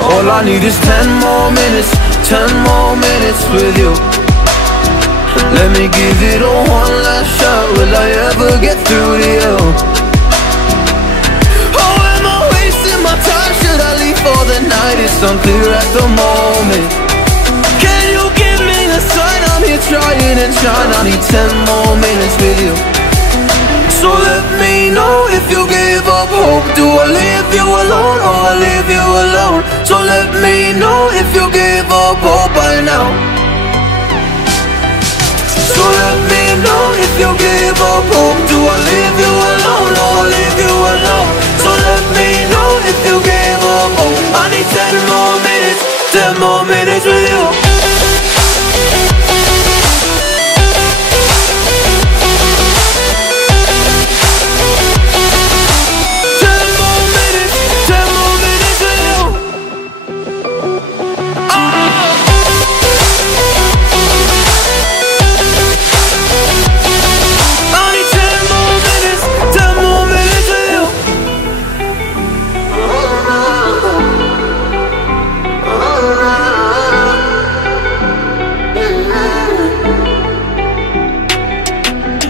All I need is 10 more minutes, 10 more minutes with you. Let me give it a one last shot. Will I ever get through to you? Oh, am I wasting my time? Should I leave for the night? It's unclear at the moment. Can you give me a sign? I'm here trying and trying. I need 10 more minutes with you. So let me know if you give up hope. Do I leave you alone or I leave you alone? So let me know if you give up hope by now. So let me know if you give up hope. Do I leave you alone or I leave you alone? So let me know if you give up hope. I need 10 more minutes, 10 more minutes with you.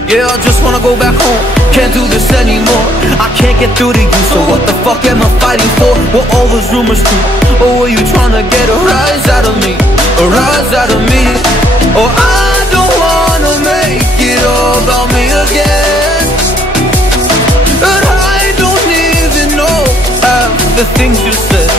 Yeah, I just wanna go back home. Can't do this anymore. I can't get through to you, so what the fuck am I fighting for? Were all those rumors true? Or were you trying to get a rise out of me? A rise out of me? Oh, I don't wanna make it all about me again. And I don't even know half the things you said.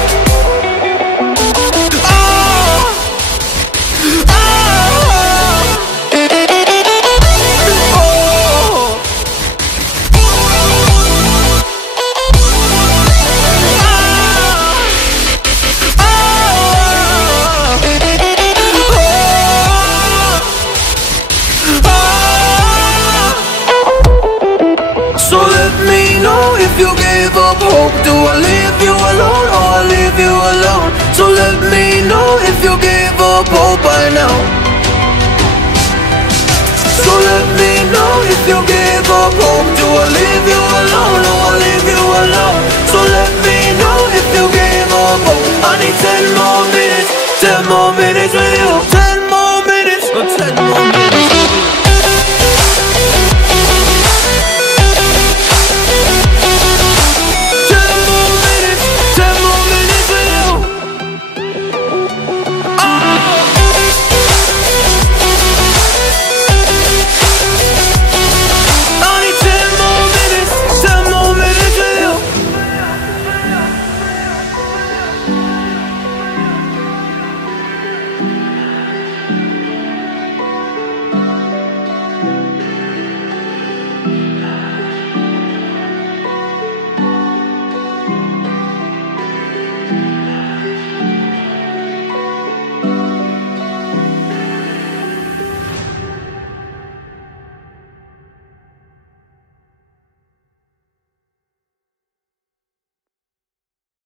Do I leave you alone or I leave you alone? So let me know if you give up hope by now. So let me know if you give up hope. Do I leave you alone or I leave you alone? So let me